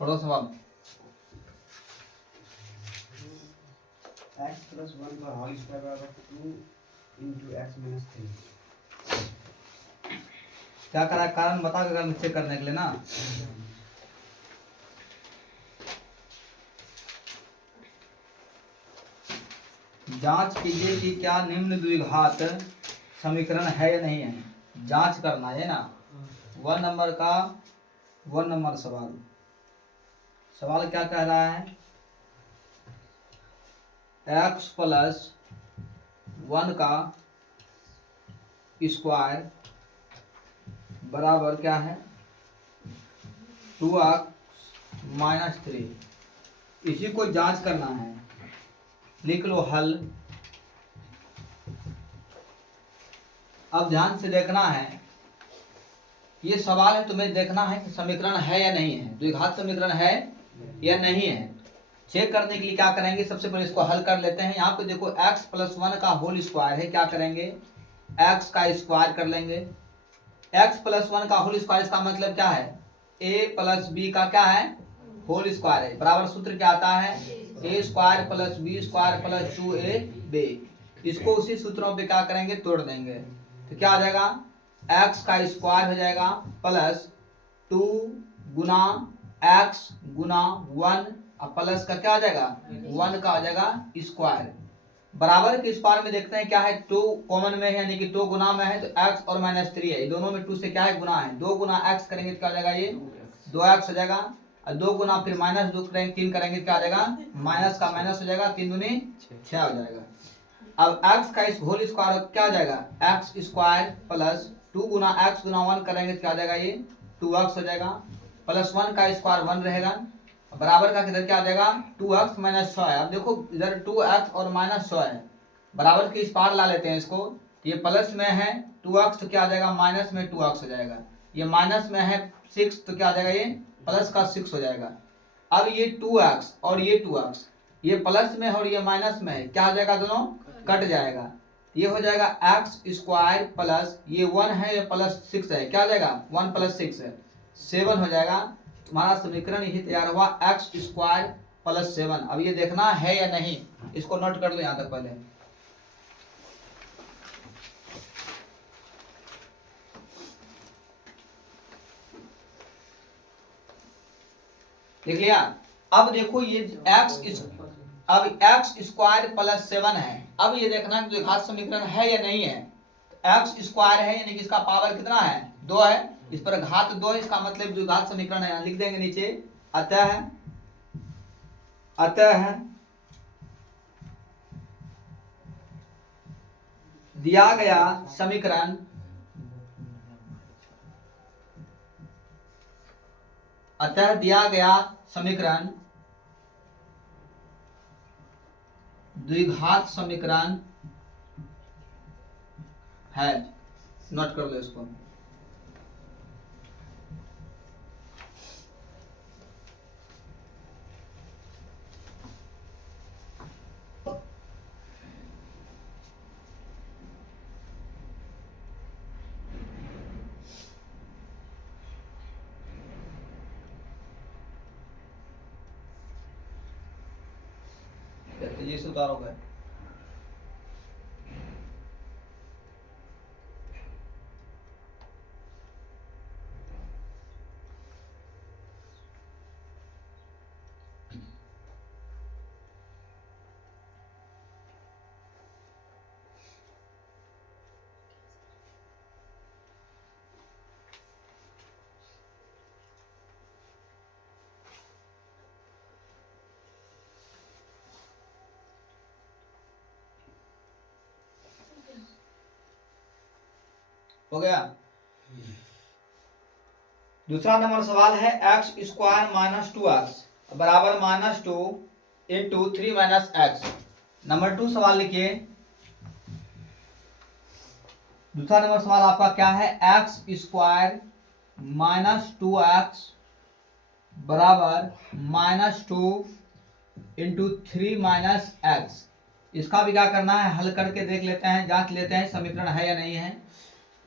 पढ़ो सवाल। x plus 1 का होल स्क्वायर बराबर 2 into x minus 3। क्या करा, कारण बता के अगर चेक करने के लिए ना। जांच कीजिए कि क्या निम्न द्विघात समीकरण है या नहीं है, जांच करना है ना। 1 नंबर का 1 नंबर सवाल। सवाल क्या कह रहा है, x प्लस 1 का स्क्वायर बराबर क्या है 2x माइनस 3। इसी को जांच करना है। लिख लो हल। अब ध्यान से देखना है, ये सवाल है, तुम्हें देखना है कि समीकरण है या नहीं है, द्विघात समीकरण है या नहीं है। चेक करने के लिए क्या करेंगे, सबसे पहले इसको हल कर लेते हैं। यहाँ पे देखो x प्लस 1 का होल स्क्वायर है, क्या करेंगे x का स्क्वायर कर लेंगे। x प्लस 1 का होल स्क्वायर, इसका मतलब क्या है a प्लस b का क्या है होल स्क्वायर है। बराबर सूत्र क्या आता है a square plus b square plus 2ab। इसको उसी सूत्रों पे क्या करेंगे, तोड़ देंगे। तो क्या आ जाएगा, x का स्क्वायर हो जाएगा प्लस 2 गुना x गुना 1 और प्लस का क्या आ जाएगा 1 का आ जाएगा स्क्वायर। बराबर के स्क्वायर में देखते हैं क्या है, 2 कॉमन में है यानी कि 2 गुना में है, तो x और माइनस 3 है, दोनों में 2 से क्या है गुना है। 2 गुना x करेंगे तो क्या हो जाएगा, ये 2x हो जाएगा। और 2 गुना फिर माइनस 2 करेंगे 3 करेंगे, क्या आ जाएगा माइनस का माइनस हो जाएगा, 3 दूनी 6 हो जाएगा। अब x का इस होल स्क्वायर क्या आ जाएगा, x स्क्वायर प्लस 2 गुना x गुना 1 करेंगे तो क्या आ जाएगा, ये 2x हो जाएगा। प्लस 1 का स्क्वायर 1 रहेगा, बराबर का किधर क्या आ जाएगा 2x माइनस 6 है। अब देखो इधर 2x और माइनस 6 है, बराबर के इस पार ला लेते हैं इसको। ये प्लस में है 2x तो क्या आ जाएगा माइनस में 2x हो जाएगा। ये माइनस में है 6 तो क्या आ जाएगा, ये प्लस का 6 हो जाएगा। अब ये 2x और ये 2x, ये प्लस में है और ये माइनस में है, क्या हो जाएगा दोनों कट जाएगा। ये हो जाएगा एक्स स्क्वायर प्लस ये 1 है, ये प्लस 6 है, क्या हो जाएगा 1 प्लस 6 है 7 हो जाएगा। तुम्हारा समीकरण यही तैयार हुआ एक्स स्क्वायर प्लस 7। अब ये देखना है या नहीं, इसको नोट कर लो यहां तक पहले। देख लिया। अब देखो ये अब एक्स स्क्वायर प्लस 7 है। अब ये देखना कि द्विघात समीकरण है या नहीं है। एक्स स्क्वायर है यानी कि इसका पावर कितना है 2 है, इस पर घात 2 है, इसका मतलब द्विघात समीकरण है। लिख देंगे नीचे अतः दिया गया समीकरण द्विघात समीकरण है। नोट कर लो इसको। तेजी से उतारोगे। हो गया। दूसरा नंबर सवाल है एक्स स्क्वायर माइनस 2x बराबर minus 2 into 3 minus x. Number 2 सवाल लिखिए। दूसरा नंबर सवाल आपका क्या है, एक्स स्क्वायर माइनस 2x बराबर माइनस 2 इंटू 3 माइनस एक्स। इसका भी क्या करना है, हल करके देख लेते हैं, जांच लेते हैं समीकरण है या नहीं है।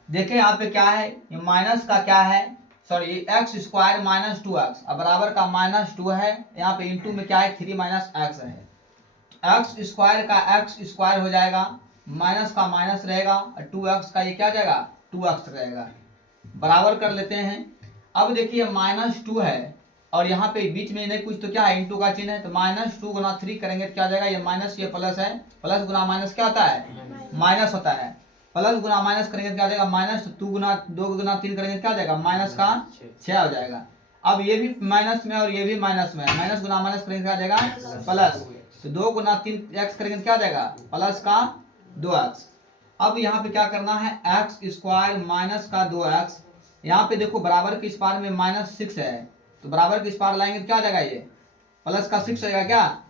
देखिए यहाँ पे क्या है, ये माइनस का क्या है sorry x square minus 2x अब बराबर का -2 है, यहाँ पे इंटू में क्या है 3 माइनस एक्स है। एक्स स्क्वायर का एक्स स्क्वायर हो जाएगा, माइनस का माइनस रहेगा और 2x का ये क्या जाएगा 2x रहेगा, बराबर कर लेते हैं। अब देखिए -2 है और यहाँ पे बीच में नहीं कुछ तो क्या है इंटू का चिन्ह है, तो -2 गुना 3 करेंगे तो क्या जाएगा, ये माइनस ये प्लस है, प्लस गुना माइनस क्या होता है माइनस होता है, प्लस गुना माइनस करेंगे तो क्या जाएगा माइनस, तो 2 गुना 3 करेंगे तो क्या जाएगा माइनस का 6 हो जाएगा। अब ये भी माइनस में और ये भी माइनस में, माइनस गुना माइनस करेंगे क्या जाएगा प्लस, तो 2 गुना 3 एक्स करेंगे तो क्या जाएगा प्लस का 2x। अब यहाँ पे क्या करना है एक्स स्क्वायर माइनस का 2x, यहाँ पे देखो बराबर के इस पार में -6 है, तो बराबर के इस पार लाएंगे तो क्या जाएगा ये प्लस का 6 रहेगा, क्या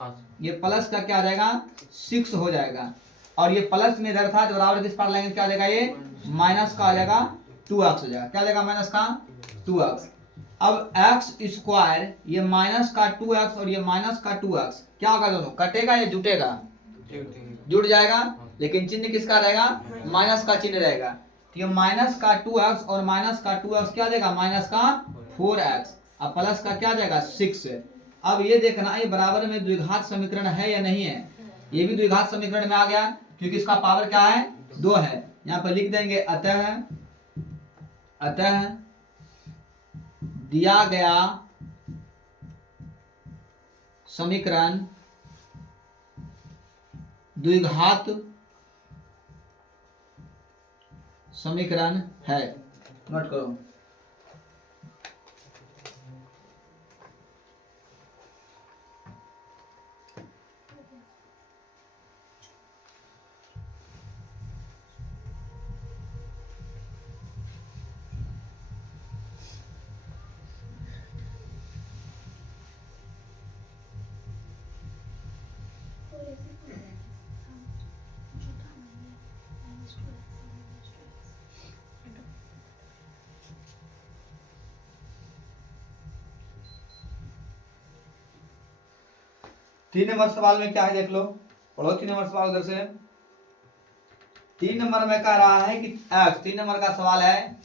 ये प्लस का क्या जाएगा 6 हो जाएगा, और ये प्लस में इधर था तो बराबर के इस पार लाएंगे तो क्या जाएगा ये माइनस का हो जाएगा 2x हो जाएगा, क्या जाएगा माइनस का 2x। अब एक्स स्क्वायर ये माइनस का 2x और ये माइनस का 2x क्या होगा, दोनों कटेगा या जुटेगा, जुट जाएगा, लेकिन चिन्ह किसका रहेगा माइनस का चिन्ह रहेगा, तो ये माइनस का 2x और माइनस का 2x क्या देगा माइनस का 4x, अब प्लस का क्या जाएगा 6। अब ये देखना ये बराबर में द्विघात समीकरण है या नहीं है, ये भी द्विघात समीकरण में आ गया क्योंकि इसका पावर क्या है 2 है, यहाँ पर लिख देंगे अतः दिया गया समीकरण द्विघात समीकरण है, नोट करो। तीन नंबर सवाल में क्या है देख लो, पढ़ो 3 नंबर सवाल उधर से। 3 नंबर में कह रहा है कि x, 3 नंबर का सवाल है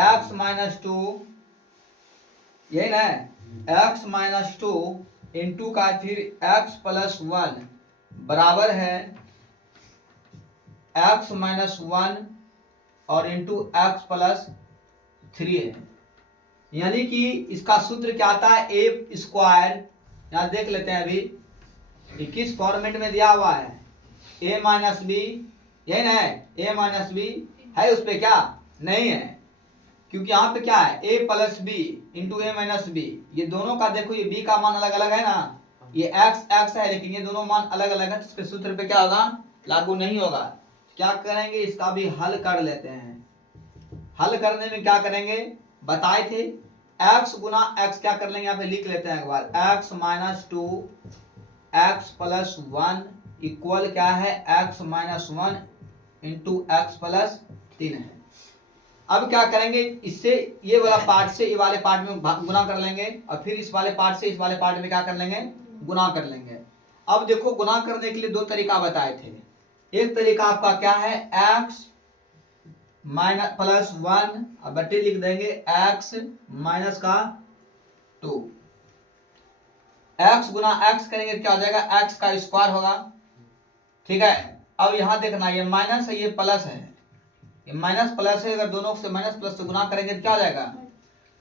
x माइनस 2, यही ना x माइनस 2 इंटू का फिर x प्लस 1 बराबर है x माइनस 1 और इंटू x प्लस 3 है, यानी कि इसका सूत्र क्या आता है ए स्क्वायर, यहाँ देख लेते हैं अभी किस फॉर्मेट में दिया हुआ है, a माइनस बी, यही ना है a माइनस बी है, उस पर क्या नहीं है क्योंकि यहाँ पे क्या है a plus B into A minus B, ये दोनों का देखो ये b का मान अलग अलग है ना, ये x है लेकिन ये दोनों मान अलग अलग है, तो इसके सूत्र पे क्या होगा लागू नहीं होगा। क्या करेंगे इसका भी हल कर लेते हैं, हल करने में क्या करेंगे बताए थे x गुना x क्या कर लेंगे यहाँ पे लिख लेते हैं एक बार, x minus 2 x plus 1 equal क्या है x minus 1 into x plus 3 है। अब क्या करेंगे इससे ये वाला पार्ट से ये वाले पार्ट में गुना कर लेंगे और फिर इस वाले पार्ट से इस वाले पार्ट में क्या कर लेंगे गुना कर लेंगे। अब देखो गुना करने के लिए 2 तरीका बताए थे, एक तरीका आपका क्या है x माइनस प्लस 1 अब बटे लिख देंगे x माइनस का 2, x गुना x करेंगे क्या हो जाएगा x का स्क्वायर होगा, ठीक है। अब यहां देखना ये माइनस है ये प्लस है, ये माइनस प्लस है, अगर दोनों से माइनस प्लस से गुना करेंगे तो क्या हो जाएगा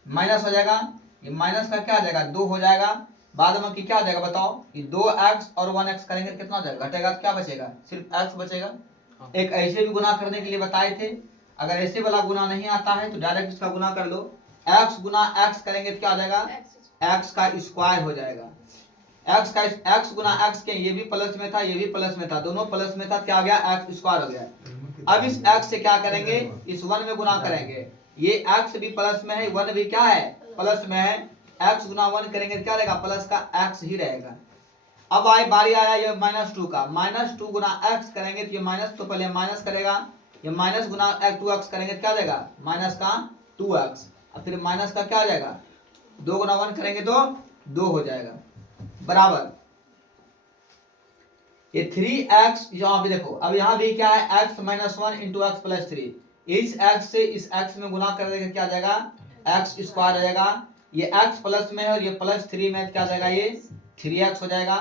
माइनस हो जाएगा, ये माइनस का क्या आ जाएगा 2 हो जाएगा, बाद में कि क्या आ जाएगा बताओ, ये 2x और 1x करेंगे कितना हो जाएगा घटेगा, तो क्या बचेगा सिर्फ x बचेगा। एक ऐसे भी गुना करने के लिए बताए थे, अगर ऐसे वाला गुना नहीं आता है तो डायरेक्ट इसका गुना कर लो, x गुना x करेंगे तो क्या हो जाएगा x का स्क्वायर हो जाएगा, x गुना x के ये भी प्लस में था ये भी प्लस में था, दोनों प्लस में था, क्या हो गया x स्क्वायर हो गया। अब इस x से क्या करेंगे इस 1 में गुना करेंगे, ये x भी प्लस में है 1 भी क्या है प्लस में है, x गुना 1 करेंगे तो क्या रहेगा प्लस का x ही रहेगा। अब आए बारी आया ये -2 का, -2 गुना x करेंगे तो ये माइनस तो पहले माइनस करेगा, ये माइनस गुना 2x करेंगे तो क्या देगा माइनस का 2x, और फिर माइनस का क्या आ जाएगा 2 गुना 1 करेंगे तो 2 हो जाएगा बराबर ये 3x, यहाँ भी देखो अब यहाँ भी क्या है x minus 1 into x plus 3, इस x से इस x में गुना कर देंगे क्या आ जाएगा x स्क्वायर आ जाएगा। ये x प्लस में है और ये प्लस 3 में क्या आ जाएगा ये 3x हो जाएगा।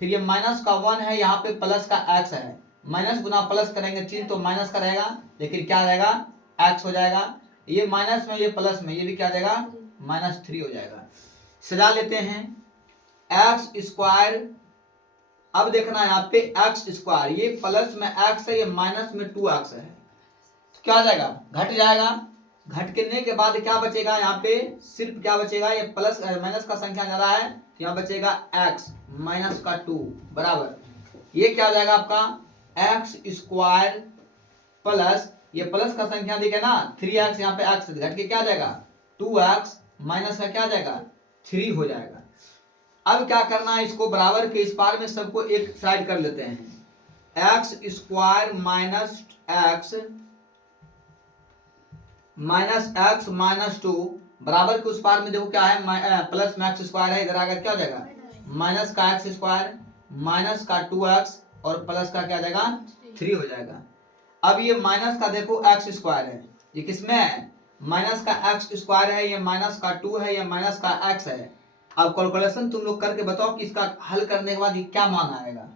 फिर ये माइनस का 1 है, यहाँ पे प्लस का x है, माइनस गुना प्लस करेंगे चिन्ह तो माइनस का रहेगा, लेकिन क्या रहेगा x हो जाएगा। ये माइनस में ये प्लस में ये भी क्या आ जाएगा -3 हो जाएगा। सजा लेते हैं x स्क्वायर। अब देखना यहाँ पे x स्क्वायर, ये प्लस में x है, ये माइनस में 2x है, तो क्या आ जाएगा घट जाएगा। घटने के बाद क्या बचेगा यहाँ पे सिर्फ क्या बचेगा, ये प्लस माइनस का संख्या जा रहा है तो यहाँ बचेगा x माइनस का 2 बराबर ये क्या आ जाएगा आपका x स्क्वायर प्लस ये प्लस का संख्या दिखे ना 3x, यहाँ पे x घट के क्या आ जाएगा 2x माइनस का क्या आ जाएगा 3 हो जाएगा। अब क्या करना है, इसको बराबर के इस पार में सबको एक साइड कर लेते हैं। x square minus x minus 2 बराबर के उस पार में देखो क्या है प्लस में x स्क्वायर है, इधर आकर क्या हो जाएगा माइनस का x स्क्वायर माइनस का 2x और प्लस का क्या आ जाएगा 3 हो जाएगा। अब ये माइनस का देखो x स्क्वायर है, ये किसमें है माइनस का x स्क्वायर है, ये माइनस का 2 है, ये माइनस का x है। अब कैलकुलेशन तुम लोग करके बताओ कि इसका हल करने के बाद ये क्या मान आएगा।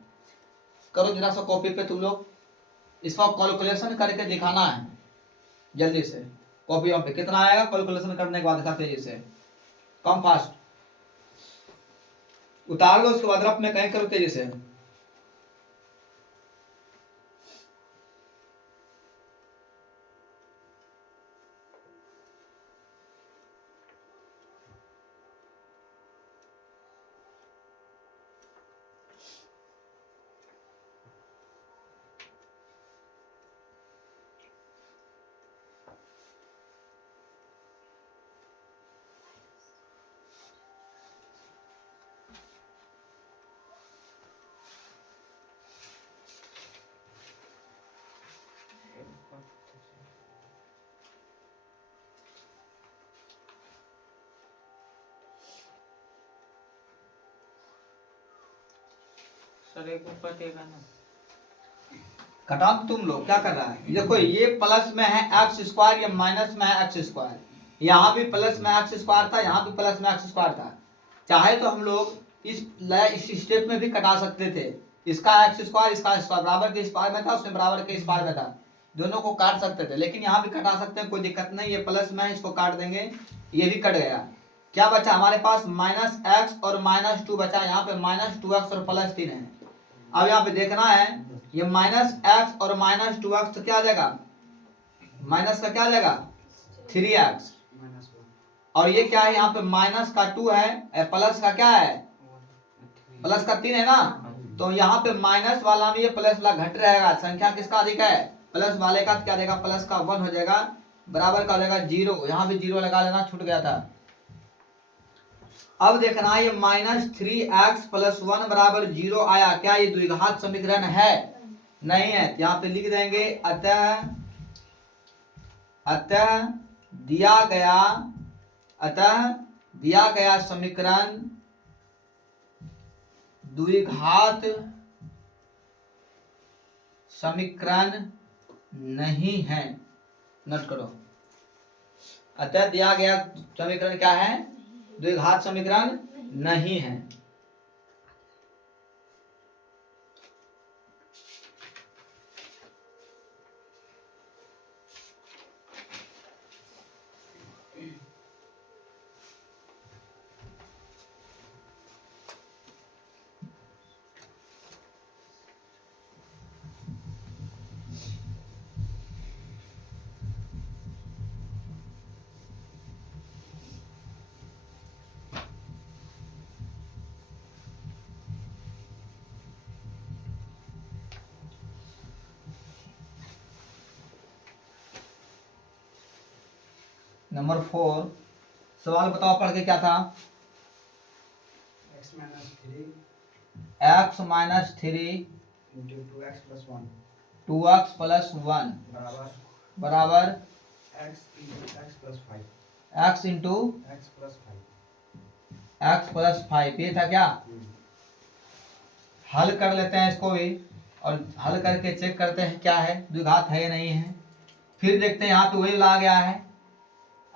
करो जरा सा कॉपी पे तुम लोग इसका कैलकुलेशन करके दिखाना है जल्दी से। कॉपी पे कितना आएगा कैलकुलेशन करने के बाद दिखा तेजी से, कम फास्ट उतार लो, उसके बाद रफ में कहीं करो तेजी से। सर एक ऊपर देगा ना घटा तुम लोग क्या कर रहा है, देखो ये प्लस में है एक्स स्क्वायर, ये माइनस में है एक्स स्क्वायर, यहाँ भी प्लस में एक्स स्क्वायर था, यहाँ भी प्लस में एक्स स्क्वायर था। चाहे तो हम लोग इस स्टेप में भी कटा सकते थे, इसका एक्स स्क्वायर इसका स्क्वायर बराबर के स्क्वायर में था, उसमें बराबर के स्क्वायर में था, दोनों को काट सकते थे, लेकिन यहाँ भी कटा सकते हैं, कोई दिक्कत नहीं। ये प्लस में है इसको काट देंगे, ये भी कट गया। क्या बचा हमारे पास माइनस एक्स और माइनस 2 बचा, यहाँ पे माइनस 2x और प्लस 3 है। अब यहाँ पे देखना है ये माइनस एक्स और माइनस 2x तो क्या आ जाएगा माइनस का क्या आ जाएगा 3x, और ये क्या है यहाँ पे माइनस का 2 है, प्लस का क्या है प्लस का 3 है ना, तो यहाँ पे माइनस वाला में ये प्लस वाला घट रहेगा, संख्या किसका अधिक है प्लस वाले का, क्या देगा प्लस का 1 हो जाएगा, बराबर का हो जाएगा 0, यहाँ भी 0 लगा लेना, छूट गया था। अब देखना ये -3x + 1 बराबर 0 आया, क्या ये द्विघात समीकरण है नहीं है, यहाँ पे लिख देंगे अतः दिया गया समीकरण द्विघात समीकरण नहीं है। नोट करो, अतः दिया गया समीकरण क्या है द्विघात समीकरण नहीं है। नंबर 4 सवाल बताओ पढ़ के क्या था। x minus 3 x minus 3 into 2x plus 1 2x plus 1 बराबर x into x plus 5 x into x plus 5 x plus 5 ये था क्या। हल कर लेते हैं इसको भी, और हल करके चेक करते हैं क्या है द्विघात है या नहीं है। फिर देखते हैं यहाँ पे वही ला गया है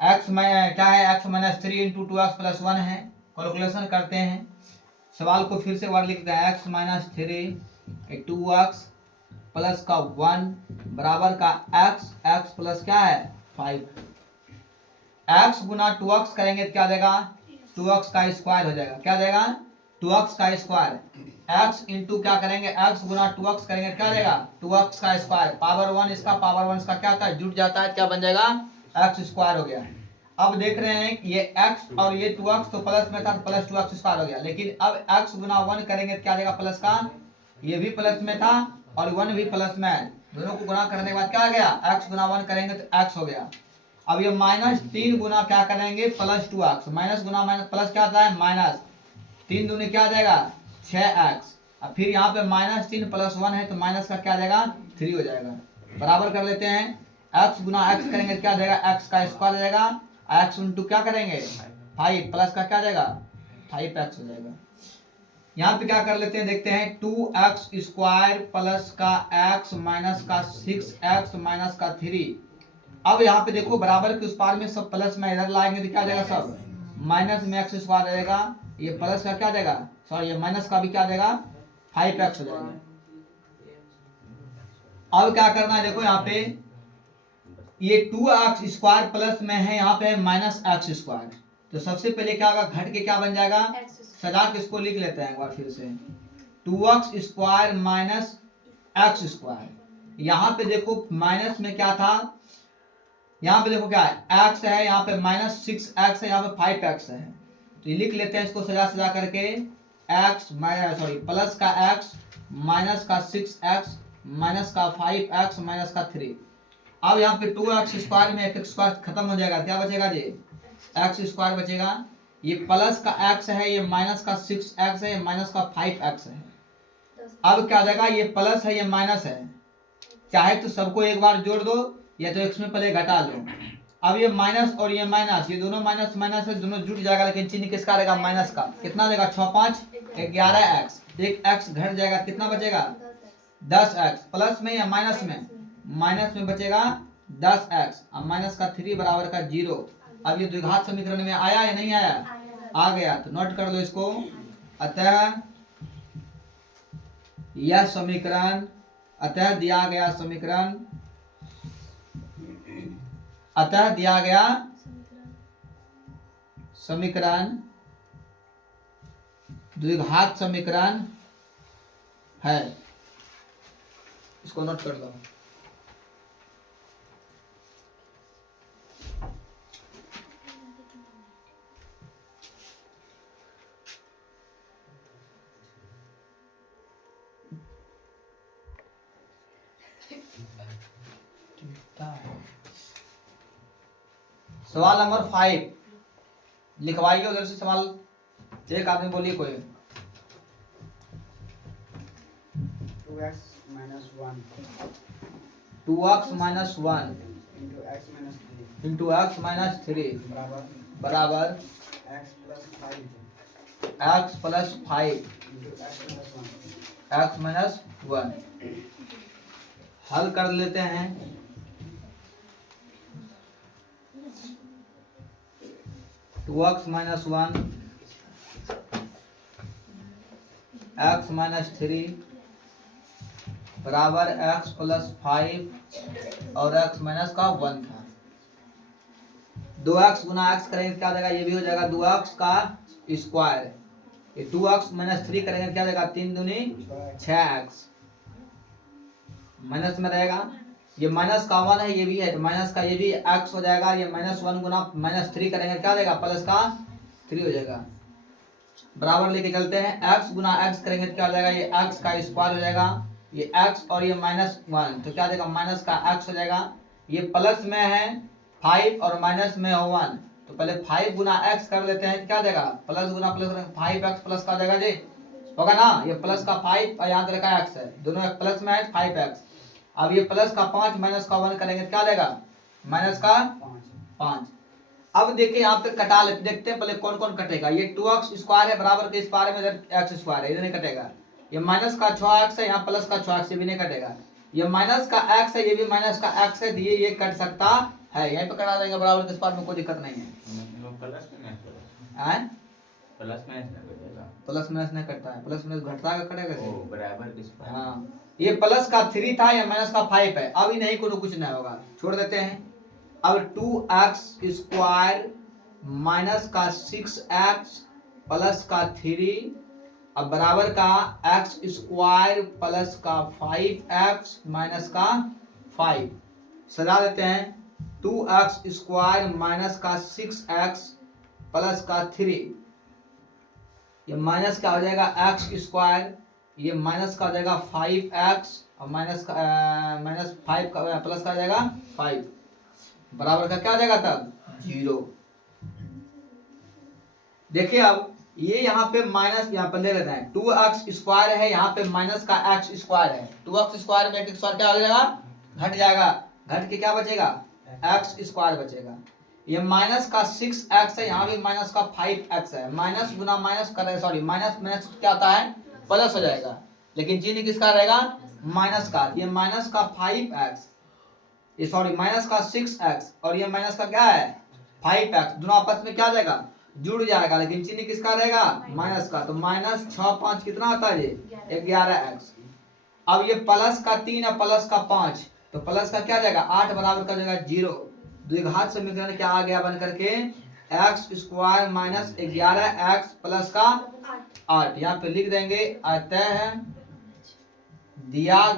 x में क्या है x minus 3 into 2x plus 1 है। कैलकुलेशन करते हैं, सवाल को फिर से बार लिखते हैं x माइनस 3 2x प्लस का 1 बराबर का x प्लस क्या है 5। x गुना 2x करेंगे तो क्या देगा 2x का स्क्वायर हो जाएगा। क्या देगा 2x का स्क्वायर। x इंटू क्या करेंगे x गुना 2x करेंगे तो क्या देगा 2x का स्क्वायर। पावर 1 इसका पावर 1 इसका क्या होता है जुट जाता है, क्या बन जाएगा x स्क्वायर हो गया। अब देख रहे हैं कि ये x और ये 2x तो प्लस में था तो प्लस 2x स्क्वायर हो गया, लेकिन अब x गुना 1 करेंगे तो क्या देगा प्लस का, ये भी प्लस में था और 1 भी प्लस में है, दोनों को गुना करने के बाद क्या आ गया x गुना 1 करेंगे तो x हो गया। अब ये माइनस 3 गुना क्या करेंगे प्लस 2x, माइनस गुना माइनस प्लस क्या आता है माइनस 3 दूनी क्या आ जाएगा 6x। अब फिर यहाँ पे माइनस 3 प्लस 1 है तो माइनस का क्या आ जाएगा 3 हो जाएगा। बराबर कर लेते हैं, x गुना x करेंगे तो क्या आ जाएगा x का स्क्वायर आ जाएगा, x इंटू क्या करेंगे 5 प्लस का क्या आ जाएगा 5x हो जाएगा। यहाँ पे क्या कर लेते हैं देखते हैं 2x स्क्वायर प्लस का x माइनस का 6x माइनस का 3। अब यहाँ पे देखो बराबर के उस पार में सब प्लस में इधर लाएंगे तो क्या आ जाएगा सब माइनस में x स्क्वायर रहेगा, ये प्लस का क्या देगा सॉरी ये माइनस का भी क्या देगा 5x हो जाएगा। अब क्या करना है देखो यहाँ पे ये 2x स्क्वायर प्लस में है यहाँ पे माइनस x स्क्वायर, तो सबसे पहले क्या होगा घट के क्या बन जाएगा, सजा के इसको लिख लेते हैं एक बार फिर से 2x square minus x square. यहाँ पे देखो माइनस में क्या था, यहाँ पे देखो क्या है x है, यहाँ पे माइनस 6x है, यहाँ पे 5x है, तो ये लिख लेते हैं इसको सजा सजा करके x माइनस सॉरी प्लस का x माइनस का 6x माइनस का 5x माइनस का 3। अब यहाँ पे 2x स्क्वायर में एक स्क्वायर खत्म हो जाएगा, क्या बचेगा जी x स्क्वायर बचेगा। ये प्लस का x है, ये माइनस का 6x है, ये माइनस का 5x है। अब क्या जाएगा ये प्लस है ये माइनस है, चाहे तो सबको एक बार जोड़ दो या तो x में पहले घटा लो। अब ये माइनस और ये माइनस ये दोनों माइनस माइनस है, दोनों जुट जाएगा, लेकिन चिन्ह किसका रहेगा माइनस का। कितना देगा 6 5 11x, एक x घट जाएगा कितना बचेगा 10x, प्लस में या माइनस में बचेगा 10x, अब माइनस का 3 बराबर का 0। अब ये द्विघात समीकरण में आया या नहीं आया, आ गया, तो नोट कर लो इसको। अतः यह समीकरण अतः दिया गया समीकरण द्विघात समीकरण है, इसको नोट कर लो। सवाल नंबर 5 लिखवाइए उधर से सवाल, एक आदमी बोलिए कोई। 2x minus 1 2x minus 1 into x minus 3 into x minus 3 बराबर x plus 5 into x minus 1। हल कर लेते हैं। Two x minus 1 x minus 3 बराबर x प्लस 5 और x माइनस का 1 था। 2x गुना x करेंगे क्या देगा, ये भी हो जाएगा 2x का स्क्वायर। ये 2x माइनस 3 करेंगे क्या देगा 3 दूनी 6x, माइनस में रहेगा, ये माइनस का 1 है ये भी है तो माइनस का ये भी x हो जाएगा। ये माइनस 1 गुना माइनस 3 करेंगे क्या देगा प्लस का 3 हो जाएगा। बराबर लेके चलते हैं, x गुना x करेंगे तो क्या हो जाएगा, ये x का स्क्वायर हो जाएगा, ये x और ये माइनस 1 तो क्या देगा माइनस का x हो जाएगा। ये प्लस में है 5 और माइनस में है 1 तो पहले 5 गुना x कर लेते हैं, क्या देगा प्लस गुना प्लस 5x प्लस का देगा जी, होगा ना। ये प्लस का 5 और यहाँ रखा x है, दोनों एक प्लस में है 5x। अब ये प्लस का 5 माइनस का 1 करेंगे क्या देगा माइनस का 5। अब देखिए यहाँ पे कटा लेते, देखते हैं पहले कौन कौन कटेगा। ये 2x स्क्वायर है बराबर के इस पारे में इधर x स्क्वायर है, इधर नहीं कटेगा। ये माइनस का 6x है, यहाँ प्लस का 6x भी नहीं कटेगा। ये माइनस का एक्स है, ये भी माइनस का एक्स है, ये कट सकता है, यहीं पे कटा देंगे बराबर के इस पार में, कोई दिक्कत नहीं है। प्लस माइनस हैं? प्लस माइनस ना कटेगा। प्लस माइनस नहीं कटता है, प्लस माइनस घटता है कटेगा ओ कैसे? बराबर किस पर? हाँ, ये प्लस का 3 था, या माइनस का 5 है, अब ही नहीं कुछ नहीं होगा, छोड़ देते हैं। अब 2x² माइनस का 6x प्लस का 3 अब बराबर का x² प्लस का 5x माइनस का 5 सजा देते हैं। 2x² माइनस का 6x प्लस का 3, ये माइनस का हो जाएगा x², ये माइनस का हो जाएगा 5x और माइनस 5 का प्लस का हो जाएगा 5 बराबर का क्या हो जाएगा तब 0। देखिए अब ये यहाँ पे माइनस, यहाँ पर ले लेते हैं 2x² है, यहाँ पे माइनस का x² है, 2x² में x² क्या हो जाएगा घट जाएगा, घट के क्या बचेगा x² बचेगा। ये माइनस का 6x है, यहाँ भी माइनस का 5x है, माइनस गुना माइनस कर सॉरी माइनस माइनस क्या होता है प्लस हो जाएगा, लेकिन चिन्ह किसका रहेगा माइनस का। ये माइनस का 5x, ये सॉरी माइनस का 6x और ये माइनस का क्या है 5x, दोनों आपस में क्या जाएगा जुड़ जाएगा, लेकिन चिन्ह किसका रहेगा माइनस का। तो माइनस 6 5 कितना आता है ये 11x। अब ये प्लस का 3 और प्लस का 5, तो प्लस का क्या जाएगा 8 बराबर का जाएगा 0। द्विघात समीकरण क्या आ गया बन करके x² माइनस 11x प्लस का 8, यहाँ पे लिख देंगे। अतः दिया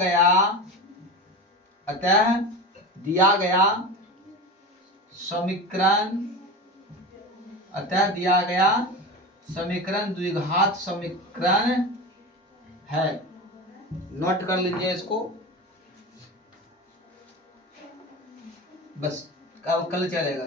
गया समीकरण द्विघात समीकरण है। नोट कर लीजिए इसको, बस अब कल चलेगा।